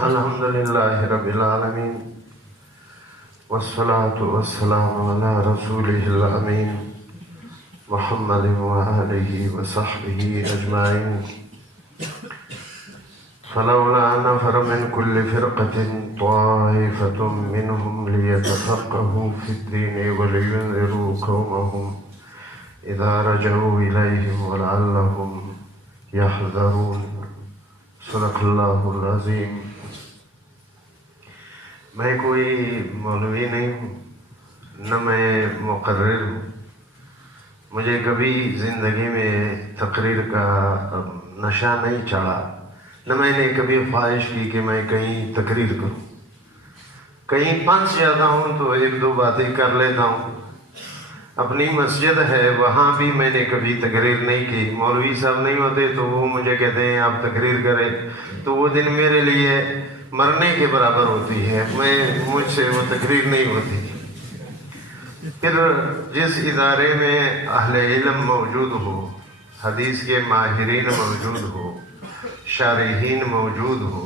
الحمدللہ رب العالمین والصلاة والسلام علی رسولہ الامین محمد وآلہ وصحبہ اجمعین فلولا نفر من كل فرقة طائفة منهم ليتفقهوا في الدين ولينذروا قومهم إذا رجعوا إليهم ولعلهم يحذرون صدق اللہ العظیم۔ میں کوئی مولوی نہیں ہوں، نہ میں مقرر ہوں، مجھے کبھی زندگی میں تقریر کا نشہ نہیں چڑھا، نہ میں نے کبھی خواہش کی کہ میں کہیں تقریر کروں۔ کہیں پھنس جاتا ہوں تو ایک دو باتیں کر لیتا ہوں۔ اپنی مسجد ہے، وہاں بھی میں نے کبھی تقریر نہیں کی۔ مولوی صاحب نہیں ہوتے تو وہ مجھے کہتے ہیں آپ تقریر کریں، تو وہ دن میرے لیے مرنے کے برابر ہوتی ہے، مجھ سے وہ تقریر نہیں ہوتی۔ پھر جس ادارے میں اہل علم موجود ہو، حدیث کے ماہرین موجود ہو، شارحین موجود ہو،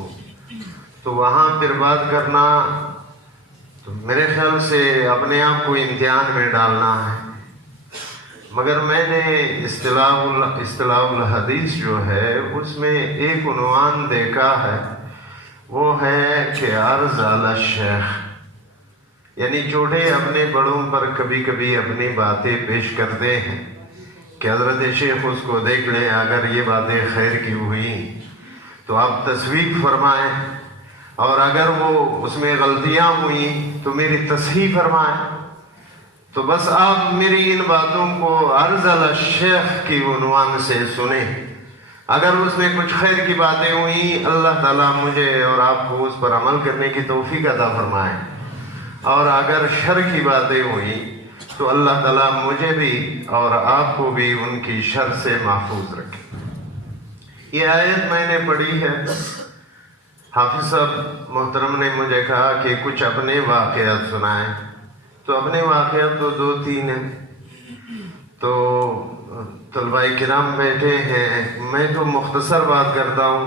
تو وہاں پھر بات کرنا تو میرے خیال سے اپنے آپ کو امتحان میں ڈالنا ہے۔ مگر میں نے اصطلاح الحدیث جو ہے اس میں ایک عنوان دیکھا ہے، وہ ہے کہ عرض علی الشیخ، یعنی چھوٹے اپنے بڑوں پر کبھی کبھی اپنی باتیں پیش کرتے ہیں کہ حضرت شیخ اس کو دیکھ لیں، اگر یہ باتیں خیر کی ہوئی تو آپ تصویب فرمائیں، اور اگر وہ اس میں غلطیاں ہوئیں تو میری تصحیح فرمائیں۔ تو بس آپ میری ان باتوں کو عرض علی الشیخ کی عنوان سے سنیں۔ اگر اس میں کچھ خیر کی باتیں ہوئیں، اللہ تعالیٰ مجھے اور آپ کو اس پر عمل کرنے کی توفیق عطا فرمائے، اور اگر شر کی باتیں ہوئیں تو اللہ تعالیٰ مجھے بھی اور آپ کو بھی ان کی شر سے محفوظ رکھے۔ یہ آیت میں نے پڑھی ہے، حافظ صاحب محترم نے مجھے کہا کہ کچھ اپنے واقعات سنائیں، تو اپنے واقعات تو دو تین ہیں، تو طلباء کرام بیٹھے ہیں، میں تو مختصر بات کرتا ہوں،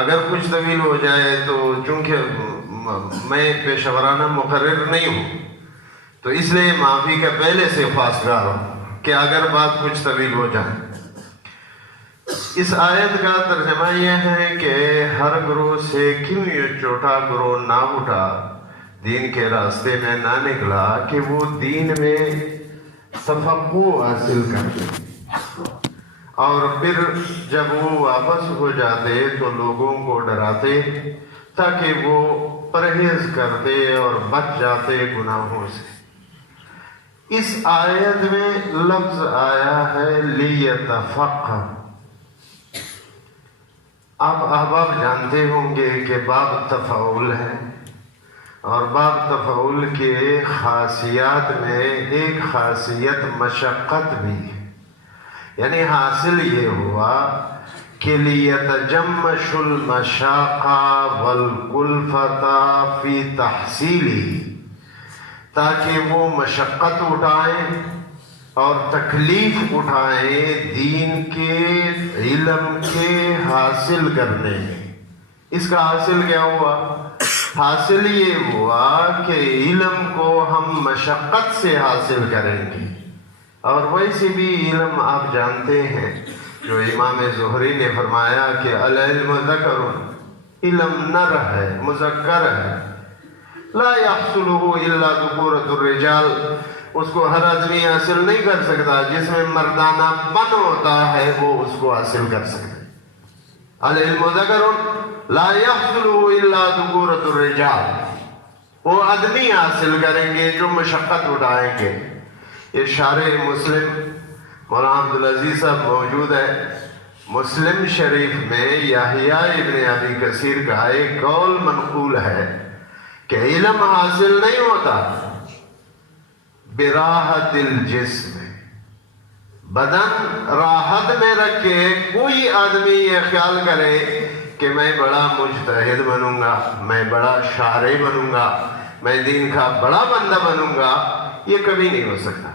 اگر کچھ طویل ہو جائے تو چونکہ میں پیشہ ورانہ مقرر نہیں ہوں تو اس لیے معافی کا پہلے سے خواستگار ہوں کہ اگر بات کچھ طویل ہو جائے۔ اس آیت کا ترجمہ یہ ہے کہ ہر گروہ سے کیوں یہ چھوٹا گروہ نہ اٹھا، دین کے راستے میں نہ نکلا کہ وہ دین میں تفقہ حاصل کرتے، اور پھر جب وہ واپس ہو جاتے تو لوگوں کو ڈراتے تاکہ وہ پرہیز کرتے اور بچ جاتے گناہوں سے۔ اس آیت میں لفظ آیا ہے لیتفقہ۔ آپ احباب جانتے ہوں گے کہ باب تفعول ہے، اور باب تفعول کے خاصیات میں ایک خاصیت مشقت بھی ہے، یعنی حاصل یہ ہوا کہ لیتجمش المشاقہ والکلفۃ فی تحصیلہ، تاکہ وہ مشقت اٹھائیں اور تکلیف اٹھائیں دین کے علم کے حاصل کرنے میں۔ اس کا حاصل کیا ہوا؟ حاصل یہ ہوا کہ علم کو ہم مشقت سے حاصل کریں گے، اور ویسے بھی علم آپ جانتے ہیں جو امام زہری نے فرمایا کہ العلم ذکر، علم نر ہے، مذکر ہے، لا يحصله الا ذکورۃ الرجال، اس کو ہر آدمی حاصل نہیں کر سکتا، جس میں مردانہ پن ہوتا ہے وہ اس کو حاصل کر سکتا ہے۔ العلم ذکر لا يحصله الا ذکورۃ الرجال، وہ آدمی حاصل کریں گے جو مشقت اٹھائیں گے۔ یہ شارح مسلم مولانا عبدالعزیز صاحب موجود ہے، مسلم شریف میں یحییٰ ابن ابی کثیر کا ایک قول منقول ہے کہ علم حاصل نہیں ہوتا براحت الجسم، بدن راحت میں رکھ کے کوئی آدمی یہ خیال کرے کہ میں بڑا مجتہد بنوں گا، میں بڑا شارع بنوں گا، میں دین کا بڑا بندہ بنوں گا، یہ کبھی نہیں ہو سکتا۔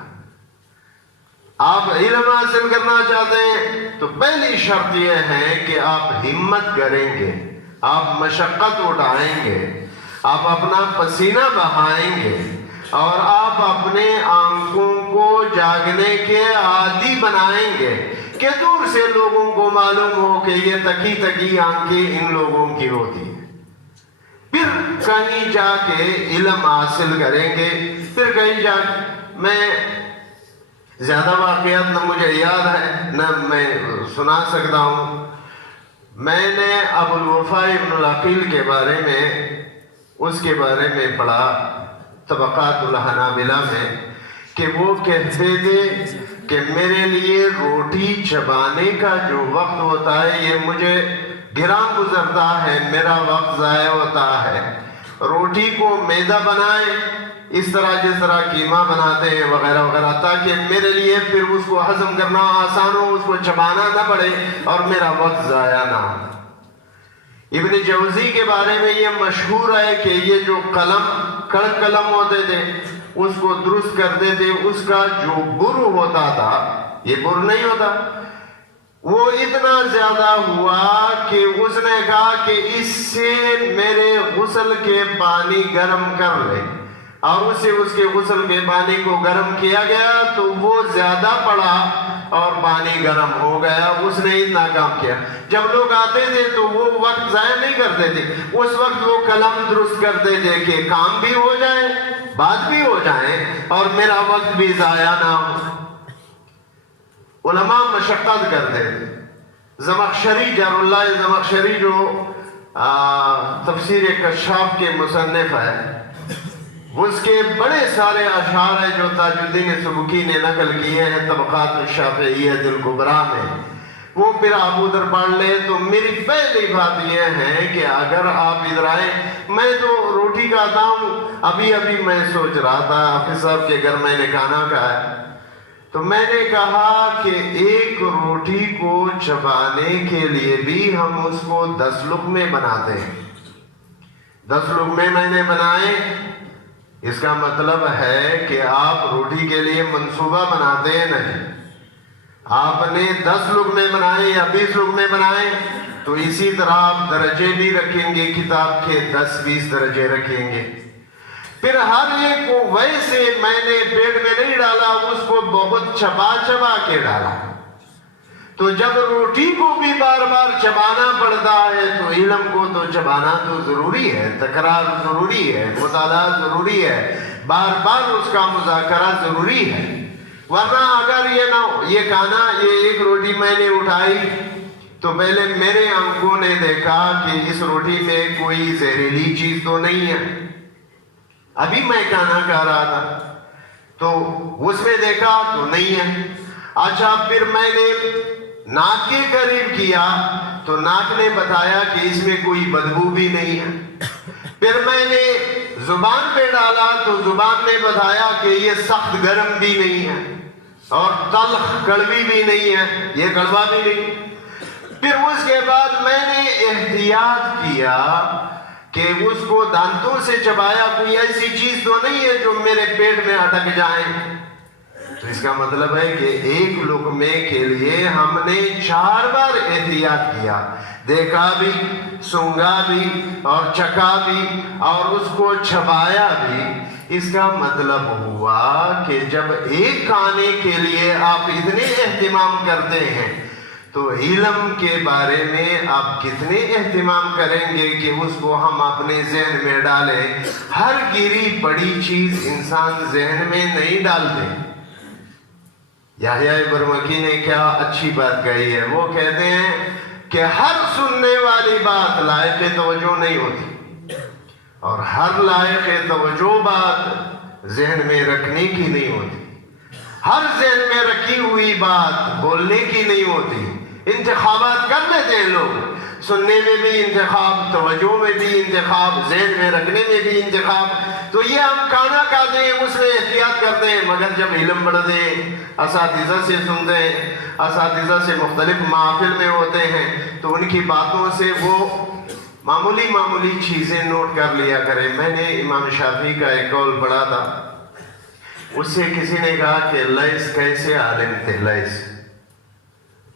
آپ علم حاصل کرنا چاہتے ہیں تو پہلی شرط یہ ہے کہ آپ ہمت کریں گے، آپ مشقت اٹھائیں گے، آپ اپنا پسینہ بہائیں گے، اور آپ اپنے آنکھوں کو جاگنے کے عادی بنائیں گے کہ دور سے لوگوں کو معلوم ہو کہ یہ تکی تکی آنکھیں ان لوگوں کی ہوتی ہیں۔ پھر کہیں جا کے علم حاصل کریں گے، پھر کہیں جا کے میں زیادہ واقعات نہ مجھے یاد ہے نہ میں سنا سکتا ہوں۔ میں نے ابو الوفا ابن العقیل کے بارے میں اس کے بارے میں پڑھا طبقات الحنابلہ میں کہ وہ کہتے تھے کہ میرے لیے روٹی چبانے کا جو وقت ہوتا ہے یہ مجھے گراں گزرتا ہے، میرا وقت ضائع ہوتا ہے۔ روٹی کو میدا بنائے اس طرح جس طرح قیمہ بناتے ہیں وغیرہ وغیرہ، تاکہ میرے لیے پھر اس کو ہضم کرنا آسان ہو، اس کو چبانا نہ پڑے اور میرا وقت ضائع نہ ہو۔ ابن جوزی کے بارے میں یہ مشہور ہے کہ یہ جو کڑک قلم ہوتے تھے اس کو درست کرتے تھے، اس کا جو بر ہوتا تھا، یہ بر نہیں ہوتا، وہ اتنا زیادہ ہوا کہ اس نے کہا کہ اس سے میرے غسل کے پانی گرم کر لے، اور اسے اس کے غسل کے پانی کو گرم کیا گیا تو وہ زیادہ پڑا اور پانی گرم ہو گیا۔ اس نے اتنا کام کیا۔ جب لوگ آتے تھے تو وہ وقت ضائع نہیں کرتے تھے، اس وقت وہ قلم درست کرتے تھے کہ کام بھی ہو جائے، بات بھی ہو جائے اور میرا وقت بھی ضائع نہ ہو۔ علماء مشقت کرتے تھے۔ زمخشری، جار اللہ زمخشری جو تفسیر کشاف کے مصنف ہے، اس کے بڑے سارے اشعار ہیں جو تاج الدین سبکی نے نقل کیے ہیں طبقات الشافعیہ الکبریٰ میں، وہ پھر آپ ادھر پڑھ لیں۔ تو میری پہلی بات یہ ہے کہ اگر آپ ادھر آئیں، میں تو روٹی کھاتا ہوں، ابھی میں سوچ رہا تھا حافظ صاحب کے گھر میں نے کھانا کھایا تو میں نے کہا کہ ایک روٹی کو چبانے کے لیے بھی ہم اس کو 10 لقمے بناتے ہیں۔ 10 لقمے میں نے بنائے، اس کا مطلب ہے کہ آپ روٹی کے لیے منصوبہ بناتے ہیں نہیں، آپ نے 10 لقمے بنائے یا 20 لقمے بنائے تو اسی طرح آپ درجے بھی رکھیں گے، کتاب کے 10-20 درجے رکھیں گے۔ پھر ہر ایک کو ویسے میں نے پیٹ میں نہیں ڈالا، اس کو بہت چبا کے ڈالا۔ تو جب روٹی کو بھی بار بار چبانا پڑتا ہے تو علم کو تو چبانا تو ضروری ہے، تکرار ضروری ہے، مطالعہ ضروری ہے، بار بار اس کا مذاکرہ ضروری ہے۔ ورنہ اگر یہ نہ ہو، یہ کھانا، یہ ایک روٹی میں نے اٹھائی تو پہلے میرے آنکھوں نے دیکھا کہ اس روٹی میں کوئی زہریلی چیز تو نہیں ہے، ابھی میں کھانا کھا رہا تھا تو اس میں دیکھا تو نہیں ہے۔ اچھا، پھر میں نے ناک کے قریب کیا تو ناک نے بتایا کہ اس میں کوئی بدبو بھی نہیں ہے۔ پھر میں نے زبان پہ ڈالا تو زبان نے بتایا کہ یہ سخت گرم بھی نہیں ہے اور تلخ کڑوی بھی نہیں ہے، یہ کڑوا بھی نہیں۔ پھر اس کے بعد میں نے احتیاط کیا کہ اس کو دانتوں سے چبایا، کوئی ایسی چیز تو نہیں ہے جو میرے پیٹ میں اٹک جائے۔ تو اس کا مطلب ہے کہ ایک لقمے کے لیے ہم نے 4 بار احتیاط کیا، دیکھا بھی، سونگا بھی اور چکھا بھی اور اس کو چبایا بھی۔ اس کا مطلب ہوا کہ جب ایک کھانے کے لیے آپ اتنے اہتمام کرتے ہیں تو علم کے بارے میں آپ کتنے اہتمام کریں گے کہ اس کو ہم اپنے ذہن میں ڈالیں۔ ہر گری پڑی چیز انسان ذہن میں نہیں ڈالتے۔ یحییٰ برمکی نے کیا اچھی بات کہی ہے، وہ کہتے ہیں کہ ہر سننے والی بات لائق توجہ نہیں ہوتی اور ہر لائق توجہ بات ذہن میں رکھنے کی نہیں ہوتی، ہر ذہن میں رکھی ہوئی بات بولنے کی نہیں ہوتی۔ انتخابات کر لیتے ہیں لوگ، سننے میں بھی انتخاب، توجہ میں بھی انتخاب، ذہن میں رکھنے میں بھی انتخاب۔ تو یہ ہم کھانا کھاتے ہیں اس میں احتیاط کرتے ہیں، مگر جب علم پڑھتے ہیں، اساتذہ سے سنتے ہیں، اساتذہ سے مختلف محافل میں ہوتے ہیں تو ان کی باتوں سے وہ معمولی چیزیں نوٹ کر لیا کریں۔ میں نے امام شافعی کا ایک قول پڑھا تھا اس سے کسی نے کہا کہ لیث کیسے عالم تھے؟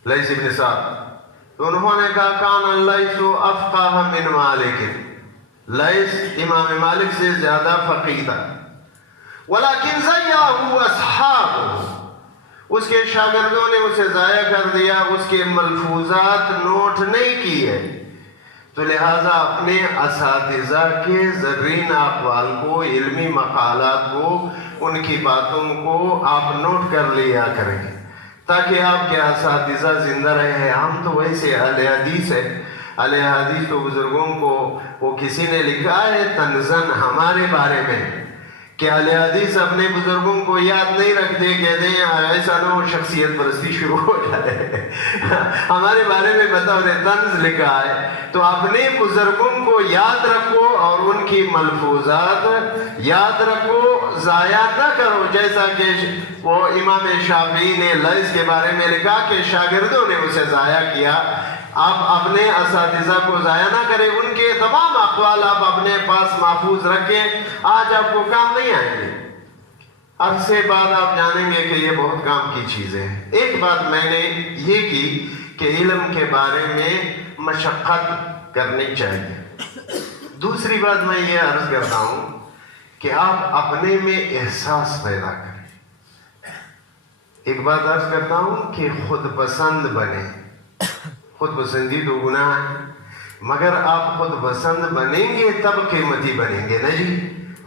لیث ابن سعد، تو انہوں نے کہا کان اللیث افقہ من مالک، لیث امام مالک سے زیادہ فقیہ تھا، ولیکن ضیعہ اصحابہ، اس کے شاگردوں نے اسے ضائع کر دیا، اس کے ملفوظات نوٹ نہیں کیے، تو لہٰذا اپنے اساتذہ کے زرین اقوال کو، علمی مقالات کو، ان کی باتوں کو آپ نوٹ کر لیا کریں تاکہ آپ کے اساتذہ زندہ رہے۔ ہم تو ویسے اہل حدیث ہے، اہل حدیث تو بزرگوں کو، وہ کسی نے لکھا ہے تنزن ہمارے بارے میں کہ اہل حدیث اپنے بزرگوں کو یاد نہیں رکھتے، کہتے ہیں ایسا نہ ہو شخصیت پرستی شروع ہو جائے۔ ہمارے بارے میں بطور طنز لکھا ہے، تو اپنے بزرگوں کو یاد رکھو اور ان کی ملفوظات یاد رکھو، ضائع نہ کرو، جیسا کہ وہ امام شافعی نے لیث کے بارے میں لکھا کہ شاگردوں نے اسے ضائع کیا۔ آپ اپنے اساتذہ کو ضائع نہ کریں، ان کے تمام اقوال آپ اپنے پاس محفوظ رکھیں، آج آپ کو کام نہیں آئیں گے، عرصے بعد آپ جانیں گے کہ یہ بہت کام کی چیزیں ہیں۔ ایک بات میں نے یہ کی کہ علم کے بارے میں مشقت کرنی چاہیے۔ دوسری بات میں یہ عرض کرتا ہوں کہ آپ اپنے میں احساس پیدا کریں۔ ایک بات عرض کرتا ہوں کہ خود پسند بنیں۔ خود پسندی تو گناہ ہے، مگر آپ خود پسند بنیں گے تب قیمتی بنیں گے نا جی،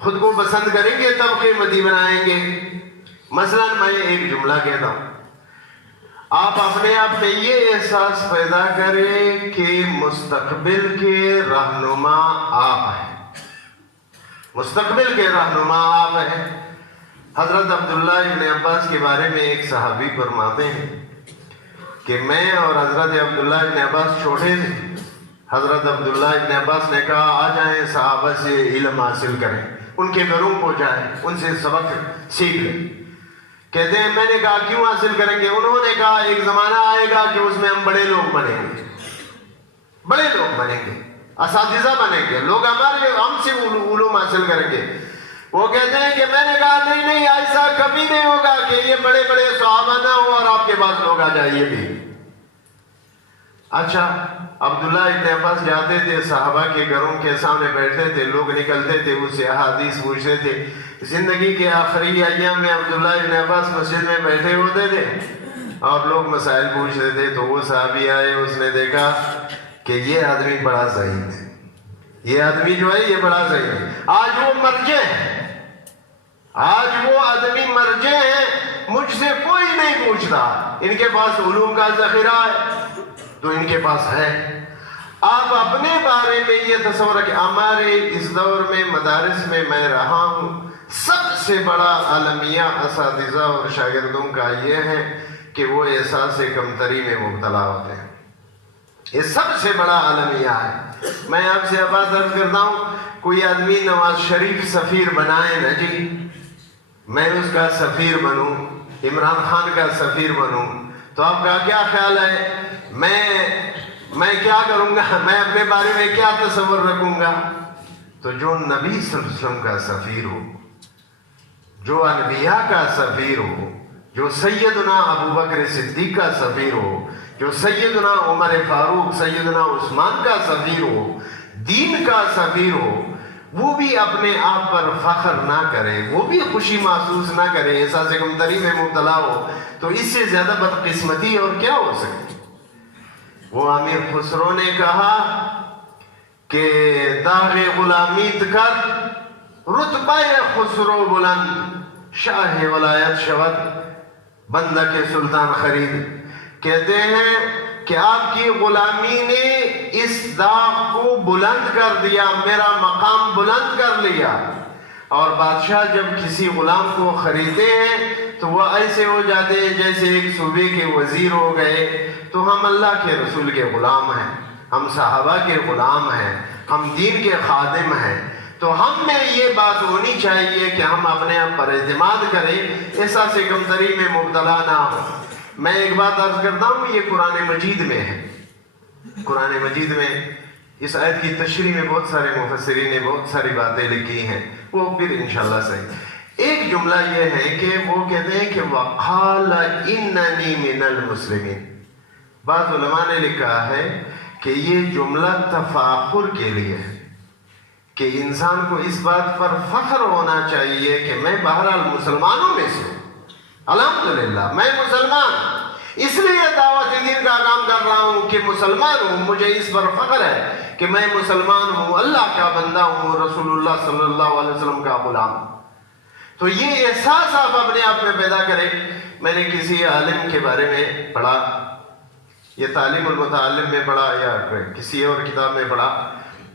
خود کو پسند کریں گے تب قیمتی بنائیں گے۔ مثلا میں ایک جملہ کہتا ہوں، آپ اپنے آپ میں یہ احساس پیدا کریں کہ مستقبل کے رہنما آپ ہیں، مستقبل کے رہنما آپ ہیں۔ حضرت عبداللہ ابن عباس کے بارے میں ایک صحابی فرماتے ہیں کہ میں اور حضرت عبداللہ ابن عباس چھوٹے تھے، حضرت عبداللہ ابن عباس نے کہا آ جائیں صحابہ سے علم حاصل کریں، ان کے گھروں کو جائیں، ان سے سبق سیکھ لیں۔ کہتے ہیں میں نے کہا کیوں حاصل کریں گے؟ انہوں نے کہا ایک زمانہ آئے گا کہ اس میں ہم بڑے لوگ بنیں گے، بڑے لوگ بنیں گے، اساتذہ بنیں گے، لوگ ہم سے علوم حاصل کریں گے۔ وہ کہتے ہیں کہ میں نے کہا نہیں ایسا کبھی نہیں ہوگا کہ یہ بڑے بڑے صحابہ نہ ہو اور آپ کے پاس لوگ آ جائیے بھی۔ اچھا، عبداللہ ابن عباس جاتے تھے، صحابہ کے گھروں کے سامنے بیٹھتے تھے، لوگ نکلتے تھے، اس سے احادیث پوچھتے تھے۔ زندگی کے آخری ایام میں عبداللہ ابن عباس مسجد میں بیٹھے ہوتے تھے اور لوگ مسائل پوچھتے تھے، تو وہ صحابی آئے، اس نے دیکھا کہ یہ آدمی بڑا ضعیف ہے، یہ آدمی جو ہے یہ بڑا ضعیف ہے، آج وہ مرجع ہے، آج وہ آدمی مرجع ہیں، مجھ سے کوئی نہیں پوچھتا، ان کے پاس علوم کا ذخیرہ ہے تو ان کے پاس ہے۔ آپ اپنے بارے میں یہ تصور ہے کہ ہمارے اس دور میں مدارس میں میں رہا ہوں، سب سے بڑا عالمیہ اساتذہ اور شاگردوں کا یہ ہے کہ وہ احساس کمتری میں مبتلا ہوتے ہیں، یہ سب سے بڑا عالمیہ ہے۔ میں آپ سے بات عرض کرتا ہوں، کوئی آدمی نواز شریف سفیر بنائے نا جی، میں اس کا سفیر بنوں، عمران خان کا سفیر بنوں، تو آپ کا کیا خیال ہے میں کیا کروں گا؟ میں اپنے بارے میں کیا تصور رکھوں گا؟ تو جو نبی صلی اللہ علیہ وسلم کا سفیر ہو، جو انبیاء کا سفیر ہو، جو سیدنا ابوبکر صدیق کا سفیر ہو، جو سیدنا عمر فاروق، سیدنا عثمان کا سفیر ہو، دین کا سفیر ہو، وہ بھی اپنے آپ پر فخر نہ کرے، وہ بھی خوشی محسوس نہ کرے، احساس کمتری میں مبتلا ہو، تو اس سے زیادہ بدقسمتی اور کیا ہو سکتی؟ وہ امیر خسرو نے کہا کہ داغ غلامیت کر، رتبہ خسرو بلند، شاہ ولایت شود، بندہ کے سلطان خرید۔ کہتے ہیں کہ آپ کی غلامی نے اس داغ کو بلند کر دیا، میرا مقام بلند کر لیا۔ اور بادشاہ جب کسی غلام کو خریدتے ہیں تو وہ ایسے ہو جاتے ہیں جیسے ایک صوبے کے وزیر ہو گئے۔ تو ہم اللہ کے رسول کے غلام ہیں، ہم صحابہ کے غلام ہیں، ہم دین کے خادم ہیں، تو ہم میں یہ بات ہونی چاہیے کہ ہم اپنے آپ پر اعتماد کریں، احساس کمتری میں مبتلا نہ ہو۔ میں ایک بات عرض کرتا ہوں، یہ قرآن مجید میں ہے، قرآن مجید میں اس آیت کی تشریح میں بہت سارے مفسرین نے بہت ساری باتیں لکھی ہیں، وہ پھر انشاءاللہ صحیح۔ ایک ایک جملہ یہ ہے کہ وہ کہتے ہیں کہ وَقَالَ إِنَّنِي مِنَ الْمُسْلِمِينَ. بعض علماء نے لکھا ہے کہ یہ جملہ تفاخر کے لیے ہے، کہ انسان کو اس بات پر فخر ہونا چاہیے کہ میں بہرحال مسلمانوں میں سے ہوں، الحمدللہ میں مسلمان، اس لیے دعوت دین کا کام کر رہا ہوں کہ مسلمان ہوں، مجھے اس پر فخر ہے کہ میں مسلمان ہوں، اللہ کا بندہ ہوں، رسول اللہ صلی اللہ علیہ وسلم کا غلام ہوں. تو یہ احساس آپ اپنے آپ میں پیدا کریں. میں نے کسی عالم کے بارے میں پڑھا، یہ تعلیم المتعلم میں پڑھا یا کسی اور کتاب میں پڑھا،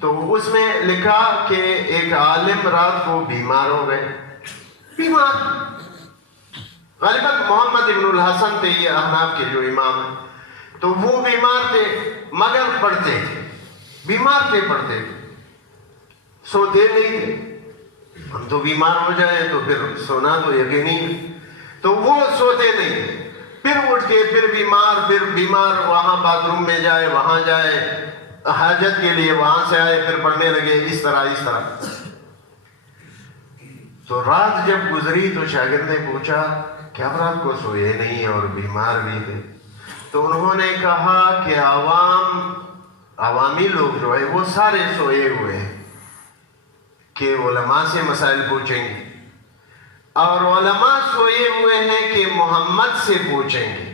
تو اس میں لکھا کہ ایک عالم رات کو بیمار ہو گئے. بیمار، غالباً محمد ابن الحسن تھے یہ احناف کے جو امام ہیں، تو وہ بیمار تھے مگر پڑھتے تھے، بیمار تھے پڑھتے تھے، سوتے نہیں تھے. ہم تو بیمار ہو جائیں تو پھر سونا تو یقینی ہے، تو وہ سوتے نہیں، پھر اٹھ کے پھر بیمار وہاں باتھ روم میں جائے، وہاں جائے حاجت کے لیے، وہاں سے آئے پھر پڑھنے لگے، اس طرح. تو رات جب گزری تو شاگرد نے پوچھا کہ آپ رات کو سوئے نہیں اور بیمار بھی تھے. تو انہوں نے کہا کہ عوامی لوگ جو ہے وہ سارے سوئے ہوئے ہیں کہ علماء سے مسائل پوچھیں گے، اور علماء سوئے ہوئے ہیں کہ محمد سے پوچھیں گے.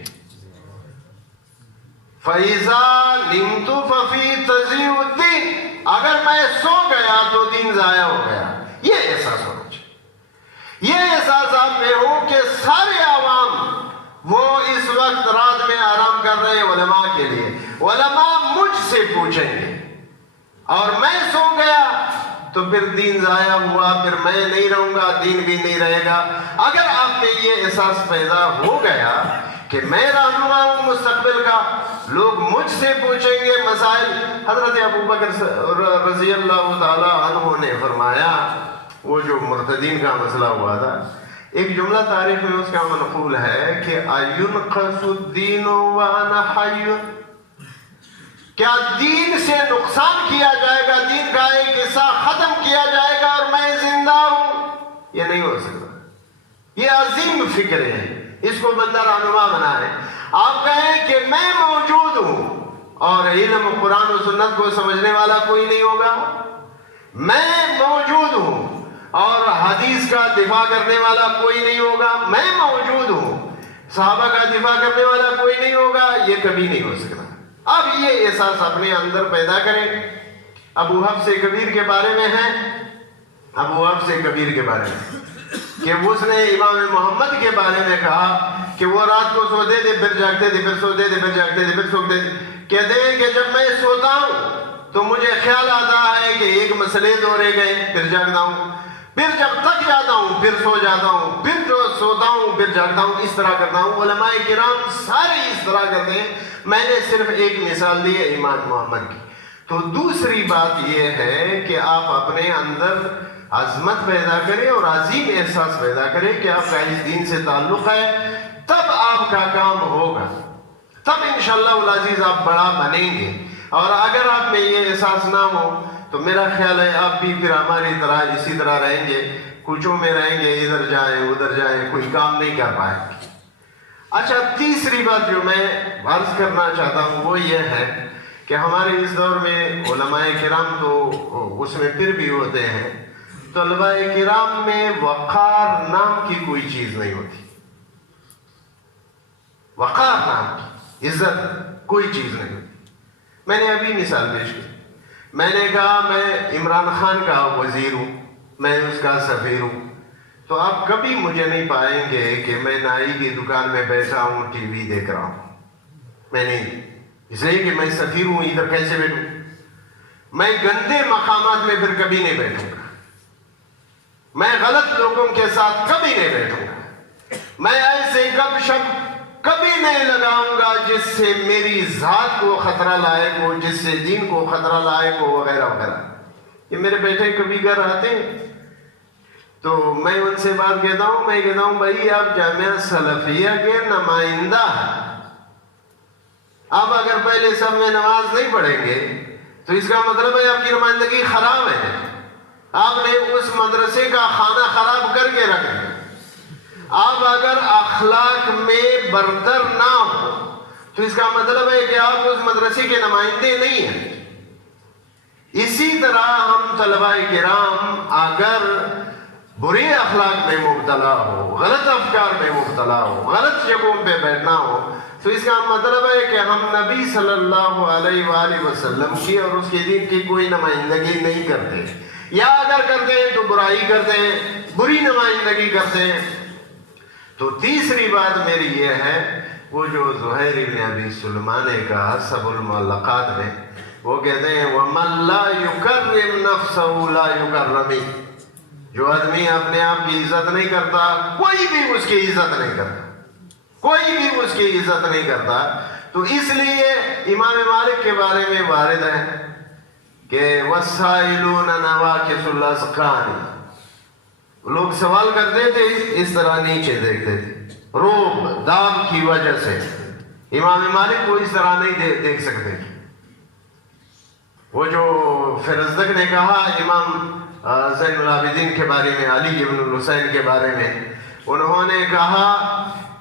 فَإِذَا نِمْتُ فَفِي تَضِيعُ الدِّينِ، اگر میں سو گیا تو دین ضائع ہو گیا. یہ احساس ہونا چاہیے. یہ احساس آپ میں ہو کہ سارے عوام وہ اس وقت رات میں آرام کر رہے ہیں علماء کے لیے، علماء مجھ سے پوچھیں گے، اور میں سو گیا تو پھر دین ضائع ہوا، پھر میں نہیں رہوں گا، دین بھی نہیں رہے گا. اگر آپ میں یہ احساس پیدا ہو گیا کہ میں رہنما ہوں مستقبل کا، لوگ مجھ سے پوچھیں گے مسائل. حضرت ابوبکر رضی اللہ تعالی عنہ نے فرمایا، وہ جو مرتدین کا مسئلہ ہوا تھا، ایک جملہ تاریخ میں اس کا منقول ہے کہ اَيُنْقَصُ الدِّينُ وَأَنَا حَيٌّ، کیا دین سے نقصان کیا جائے گا، دین کا ایک حصہ ختم کیا جائے گا اور میں زندہ ہوں؟ یہ نہیں ہو سکتا. یہ عظیم فکر ہے، اس کو بندہ رہنما بنا ہے. آپ کہیں کہ میں موجود ہوں اور علم قرآن و سنت کو سمجھنے والا کوئی نہیں ہوگا، میں موجود ہوں اور حدیث کا دفاع کرنے والا کوئی نہیں ہوگا، میں موجود ہوں، صحابہ کا دفاع کرنے والا کوئی نہیں ہوگا، یہ کبھی نہیں ہو سکتا. اب یہ احساس اپنے اندر پیدا کریں. ابو حفص کبیر کے بارے میں ہے، ابو حفص کبیر کے بارے میں کہ اس نے امام محمد کے بارے میں کہا کہ وہ رات کو سوتے تھے پھر جاگتے تھے، پھر سوتے تھے پھر جاگتے تھے، پھر سوتے تھے. کہتے ہیں کہ جب میں سوتا ہوں تو مجھے خیال آتا ہے کہ ایک مسئلے دورے گئے، پھر جاگتا ہوں، پھر جب تک جاتا ہوں پھر سو جاتا ہوں، پھر جو سوتا ہوں پھر جاگتا ہوں، اس طرح کرتا ہوں. علماء کرام سارے اس طرح کرتے ہیں. میں نے صرف ایک مثال دی ہے امام محمد کی. تو دوسری بات یہ ہے کہ آپ اپنے اندر عظمت پیدا کریں اور عظیم احساس پیدا کریں کہ آپ کا اس دین سے تعلق ہے، تب آپ کا کام ہوگا، تب انشاءاللہ العزیز آپ بڑا بنیں گے. اور اگر آپ میں یہ احساس نہ ہو تو میرا خیال ہے آپ بھی پھر ہماری طرح اسی طرح رہیں گے، کوچوں میں رہیں گے، ادھر جائیں ادھر جائیں، کوئی کام نہیں کر پائیں گے. اچھا، تیسری بات جو میں عرض کرنا چاہتا ہوں وہ یہ ہے کہ ہمارے اس دور میں علماء کرام تو اس میں پھر بھی ہوتے ہیں، طلباء کرام میں وقار نام کی کوئی چیز نہیں ہوتی. وقار نام کی عزت کوئی چیز نہیں ہوتی. میں نے ابھی مثال پیش کی، میں نے کہا میں عمران خان کا وزیر ہوں، میں اس کا سفیر ہوں. تو آپ کبھی مجھے نہیں پائیں گے کہ میں نائی کی دکان میں بیٹھا ہوں ٹی وی دیکھ رہا ہوں. میں نہیں، اس لیے کہ میں سفیر ہوں، ادھر کیسے بیٹھوں؟ میں گندے مقامات میں پھر کبھی نہیں بیٹھوں گا، میں غلط لوگوں کے ساتھ کبھی نہیں بیٹھوں گا، میں ایسے گپ شپ کبھی نہیں لگاؤں گا جس سے میری ذات کو خطرہ لائق ہو، جس سے دین کو خطرہ لائق ہو، وغیرہ وغیرہ. یہ میرے بیٹے کبھی گھر آتے ہیں تو میں ان سے بات کہتا ہوں، میں کہتا ہوں بھائی آپ جامعہ سلفیہ کے نمائندہ ہیں، آپ اگر پہلے سب میں نماز نہیں پڑھیں گے تو اس کا مطلب ہے آپ کی نمائندگی خراب ہے، آپ نے اس مدرسے کا کھانا خراب کر کے رکھ دیا. آپ اگر اخلاق میں برتر نہ ہو تو اس کا مطلب ہے کہ آپ اس مدرسے کے نمائندے نہیں ہیں۔ اسی طرح ہم طلباء کرام اگر برے اخلاق میں مبتلا ہو، غلط افکار میں مبتلا ہو، غلط جگہوں پہ بیٹھنا ہو، تو اس کا مطلب ہے کہ ہم نبی صلی اللہ علیہ وآلہ وسلم کی اور اس کے دین کی کوئی نمائندگی نہیں کرتے، یا اگر کرتے ہیں تو برائی کرتے ہیں، بری نمائندگی کرتے ہیں۔ تو تیسری بات میری یہ ہے، وہ جو زہیر بن ابی سلمان نے کہا سب المعلقات میں، وہ کہتے ہیں وَمَن لَا يُكَرِّمْ نَفْسَهُ لَا يُكَرَّمِ، جو آدمی اپنے آپ کی عزت نہیں کرتا کوئی بھی اس کی عزت نہیں کرتا، کوئی بھی اس کی عزت نہیں کرتا۔ تو اس لیے امام مالک کے بارے میں وارد ہے کہ وَالسَّائِلُونَ نَوَاكِسُ الْأَذْقَانِ، لوگ سوال کرتے تھے اس طرح نیچے دیکھتے تھے، روب دام کی وجہ سے امام مالک کو اس طرح نہیں دیکھ سکتے۔ وہ جو فرزدق نے کہا امام زین العابدین کے بارے میں، علی ابن الحسین کے بارے میں، انہوں نے کہا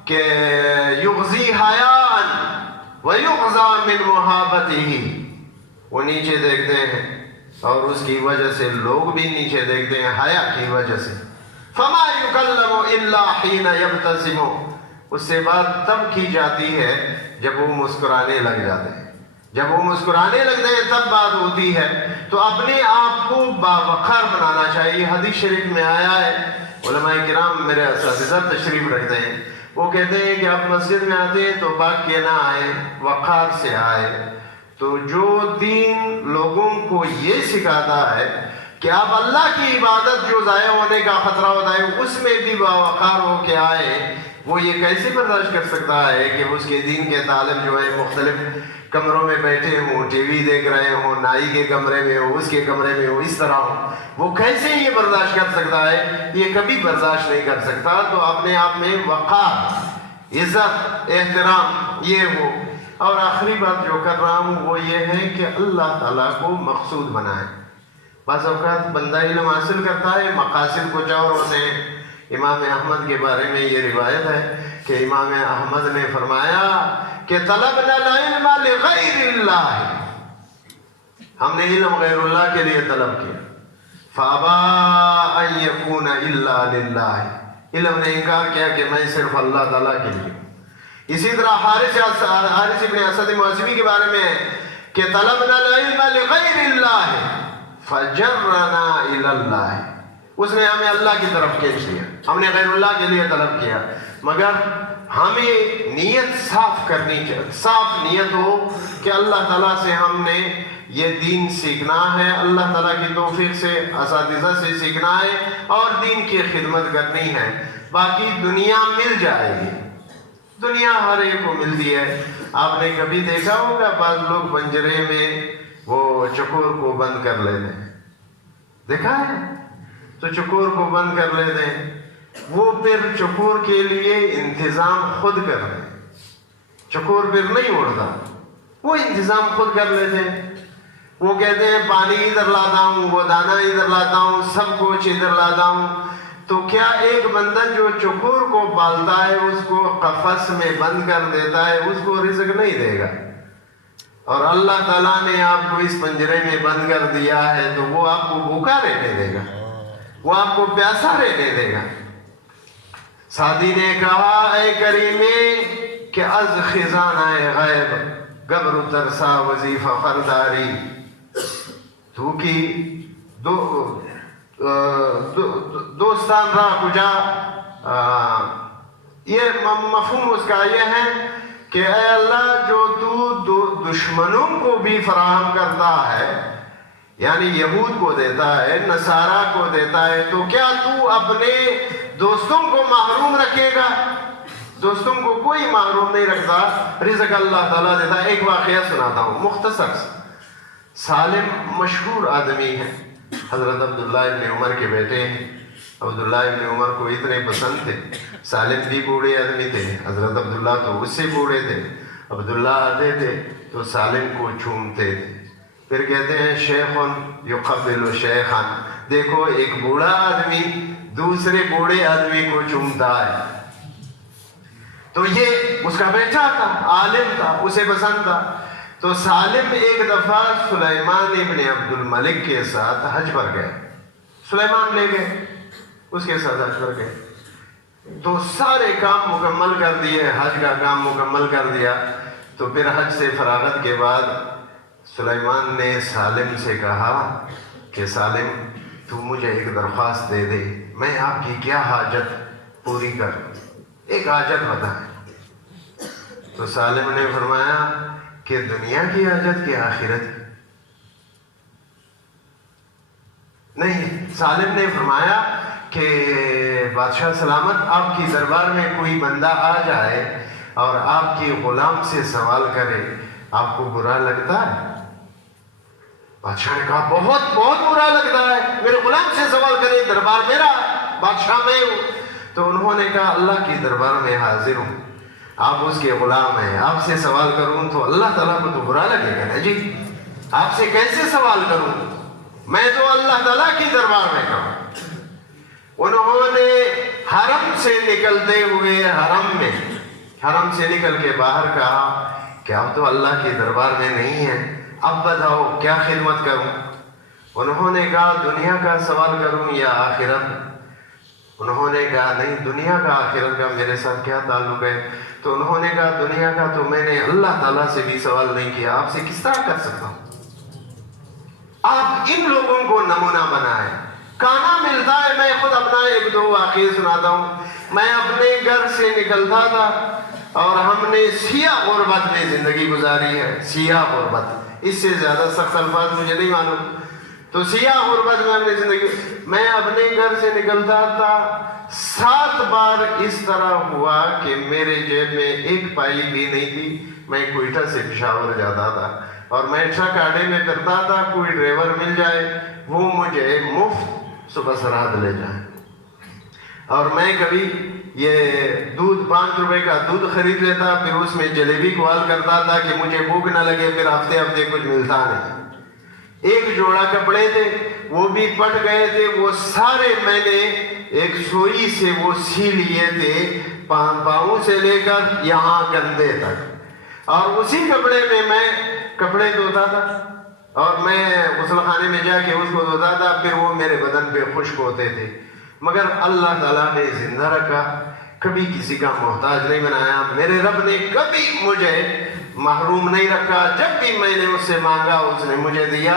کہ یغزی حیاء ویغزا من محابتہ، وہ نیچے دیکھتے ہیں اور اس کی وجہ سے لوگ بھی نیچے دیکھتے ہیں حیا کی وجہ سے۔ فما یکلم الا حین یبتسم، اس سے بات تب کی جاتی ہے جب وہ مسکرانے لگ جاتے ہیں، جب وہ مسکرانے لگتے ہیں تب بات ہوتی ہے۔ تو اپنے آپ کو باوقار بنانا چاہیے۔ حدیث شریف میں آیا ہے، علماء کرام میرے اساتذہ تشریف رکھتے ہیں، وہ کہتے ہیں کہ آپ مسجد میں آتے ہیں تو باغ کے نہ آئے، وقار سے آئے۔ تو جو دین لوگوں کو یہ سکھاتا ہے کہ آپ اللہ کی عبادت جو ضائع ہونے کا خطرہ ہوتا ہے اس میں بھی باوقار ہو کے آئے، وہ یہ کیسے برداشت کر سکتا ہے کہ اس کے دین کے طالب جو ہے مختلف کمروں میں بیٹھے ہوں، ٹی وی دیکھ رہے ہوں، نائی کے کمرے میں ہو، اس کے کمرے میں ہو، اس طرح ہو، وہ کیسے یہ برداشت کر سکتا ہے؟ یہ کبھی برداشت نہیں کر سکتا۔ تو اپنے آپ میں وقار، عزت، احترام یہ ہو۔ اور آخری بات جو کر رہا ہوں وہ یہ ہے کہ اللہ تعالیٰ کو مقصود بنائے۔ بعض اوقات بندہ علم حاصل کرتا ہے، مقاصد کچھ اور ہوتے ہیں۔ امام احمد کے بارے میں یہ روایت ہے کہ امام احمد نے فرمایا کہ طلبنا العلم لغیر اللہ، ہم نے علم غیر اللہ کے لیے طلب کیا، فابا ان یکون الا للہ، علم نے انکار کیا کہ میں صرف اللہ تعالیٰ کے لیے۔ اسی طرح حارث بن اسد محاسبی کے بارے میں کہ طلبنا العلم لغیر اللہ فجرنا الی اللہ، اس نے ہمیں اللہ کی طرف کھینچ لیا، ہم نے غیر اللہ کے لیے طلب کیا۔ مگر ہمیں نیت صاف کرنی چاہیے، صاف نیت ہو کہ اللہ تعالیٰ سے ہم نے یہ دین سیکھنا ہے، اللہ تعالیٰ کی توفیق سے اساتذہ سے سیکھنا ہے اور دین کی خدمت کرنی ہے۔ باقی دنیا مل جائے گی، دنیا ہر ایک کو ملتی ہے۔ آپ نے کبھی دیکھا ہوگا بعض لوگ پنجرے میں وہ چکور کو بند کر لیتے ہیں، دیکھا ہے؟ تو چکور کو بند کر لیتے ہیں، وہ پھر چکور کے لیے انتظام خود کر رہے ہیں، چکور پھر نہیں اڑتا، وہ انتظام خود کر لیتے ہیں۔ وہ کہتے ہیں پانی ادھر لاتا ہوں، وہ دانا ادھر لاتا ہوں، سب کچھ ادھر لاتا ہوں۔ تو کیا ایک بندہ جو چکور کو پالتا ہے اس کو قفس میں بند کر دیتا ہے، اس کو رزق نہیں دے گا؟ اور اللہ تعالیٰ نے آپ کو اس پنجرے میں بند کر دیا ہے تو وہ آپ کو بھوکا رہنے دے گا، وہ آپ کو پیاسا رہنے دے گا۔ سعدی نے کہا اے کریمے کہ از خزانہ غیب گبر ترسا وظیفہ خرداری، تو کی دوستان را کجا، یہ مفہوم اس کا یہ ہے کہ اے اللہ جو تو دشمنوں کو بھی فراہم کرتا ہے، یعنی یہود کو دیتا ہے، نصارہ کو دیتا ہے، تو کیا تو اپنے دوستوں کو محروم رکھے گا؟ دوستوں کو کوئی محروم نہیں رکھتا، رزق اللہ تعالیٰ دیتا ہے۔ ایک واقعہ سناتا ہوں مختصر سے۔ سالم مشہور آدمی ہے، حضرت عبداللہ ابن عمر کے بیٹے ہیں۔ عبداللہ ابن عمر کو اتنے پسند تھے، سالم بھی بوڑھے آدمی تھے، حضرت عبداللہ تو اس سے بوڑھے تھے۔ عبداللہ آتے تھے تو سالم کو چومتے تھے، پھر کہتے ہیں شیخن یقبل شیخن، دیکھو ایک بوڑھا آدمی دوسرے بوڑھے آدمی کو چومتا ہے۔ تو یہ اس کا بیٹا تھا، عالم تھا، اسے پسند تھا. تو سالم ایک دفعہ سلیمان ابن عبد الملک کے ساتھ حج پر گئے. سلیمان لے گئے، اس کے ساتھ حج پر گئے. تو سارے کام مکمل کر دیے، حج کا کام مکمل کر دیا. تو پھر حج سے فراغت کے بعد سلیمان نے سالم سے کہا کہ سالم تو مجھے ایک درخواست دے دے، میں آپ کی کیا حاجت پوری کروں، ایک حاجت بتائیں. تو سالم نے فرمایا کہ دنیا کی حاجت کی آخرت کی؟ نہیں. سالم نے فرمایا کہ بادشاہ سلامت آپ کی دربار میں کوئی بندہ آ جائے اور آپ کی غلام سے سوال کرے، آپ کو برا لگتا ہے؟ بادشاہ نے کہا بہت بہت برا لگتا ہے، میرے غلام سے سوال کرے، دربار میرا، بادشاہ میں ہوں. تو انہوں نے کہا اللہ کی دربار میں حاضر ہوں، آپ اس کے غلام ہیں، آپ سے سوال کروں تو اللہ تعالیٰ کو تو برا لگے گا نا جی، آپ سے کیسے سوال کروں، میں تو اللہ تعالیٰ کی دربار میں کہوں. انہوں نے حرم سے نکلتے ہوئے حرم سے نکل کے باہر کہا کہ اب تو اللہ کے دربار میں نہیں ہیں، اب بتاؤ کیا خدمت کروں. انہوں نے کہا دنیا کا سوال کروں یا آخرت؟ انہوں نے کہا نہیں، دنیا کا آخرت کا میرے ساتھ کیا تعلق ہے. تو انہوں نے کہا دنیا کا تو میں نے اللہ تعالیٰ سے بھی سوال نہیں کیا، آپ سے کس طرح کر سکتا ہوں. آپ ان لوگوں کو نمونہ بنائیں. کھانا ملتا ہے، میں خود اپنا ایک دو واقعے سناتا ہوں. میں اپنے گھر سے نکلتا تھا اور ہم نے سیاہ غربت میں زندگی گزاری ہے. سیاہ غربت، اس سے زیادہ سخت الفاظ مجھے نہیں معلوم. تو سیاہ غربت میں ہم نے زندگی، میں اپنے گھر سے نکلتا تھا 7 بار اس طرح ہوا کہ میرے جیب میں ایک پائی بھی نہیں تھی. میں کوئٹہ سے پشاور جاتا تھا اور میں ٹرک اڈے میں کرتا تھا، کوئی ڈرائیور مل جائے وہ مجھے مفت صبح سرحد لے جائیں. اور میں کبھی یہ دودھ 5 روپے کا دودھ خرید لیتا، پھر اس میں جلیبی کوال کرتا تھا کہ مجھے بھوک نہ لگے، پھر ہفتے ہفتے کچھ ملتا نہیں. ایک جوڑا کپڑے تھے وہ بھی پٹ گئے تھے، وہ سارے میں نے ایک سوئی سے وہ سی لیے تھے، پاؤں سے لے کر یہاں کندھے تک. اور اسی کپڑے میں کپڑے دھوتا تھا اور میں غسل خانے میں جا کے اس کو دھوتا تھا، پھر وہ میرے بدن پہ خشک ہوتے تھے. مگر اللہ تعالیٰ نے زندہ رکھا، کبھی کسی کا محتاج نہیں بنایا. میرے رب نے کبھی مجھے محروم نہیں رکھا، جب بھی میں نے اس سے مانگا اس نے مجھے دیا.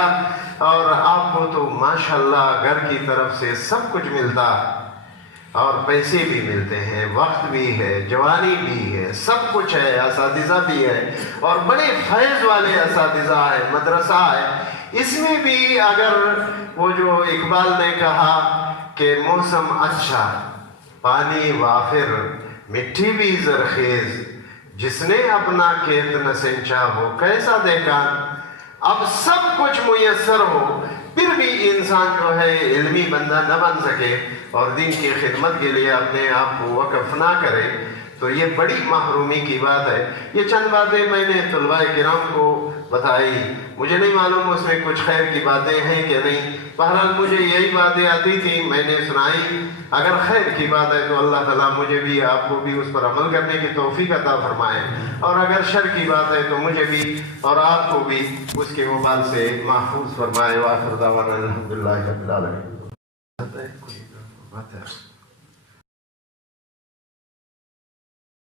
اور آپ کو تو ماشاءاللہ گھر کی طرف سے سب کچھ ملتا، اور پیسے بھی ملتے ہیں، وقت بھی ہے، جوانی بھی ہے، سب کچھ ہے، اساتذہ بھی ہے، اور بڑے فیض والے اساتذہ ہے، مدرسہ ہے. اس میں بھی اگر وہ جو اقبال نے کہا کہ موسم اچھا، پانی وافر، مٹی بھی زرخیز، جس نے اپنا کھیت نہ سینچا ہو کیسا دیکھا. اب سب کچھ میسر ہو پھر بھی انسان جو ہے علمی بندہ نہ بن سکے اور دین کی خدمت کے لیے اپنے آپ کو وقف نہ کرے، تو یہ بڑی محرومی کی بات ہے. یہ چند باتیں میں نے طلباء کرام کو بتائی، مجھے نہیں معلوم اس میں کچھ خیر کی باتیں ہیں کہ نہیں. بہرحال مجھے یہی باتیں آتی تھیں، میں نے سنائی. اگر خیر کی بات ہے تو اللہ تعالیٰ مجھے بھی آپ کو بھی اس پر عمل کرنے کی توفیق عطا فرمائے، اور اگر شر کی بات ہے تو مجھے بھی اور آپ کو بھی اس کے وبال سے محفوظ فرمائے. وآخر دعوانا الحمدللہ رب العالمین.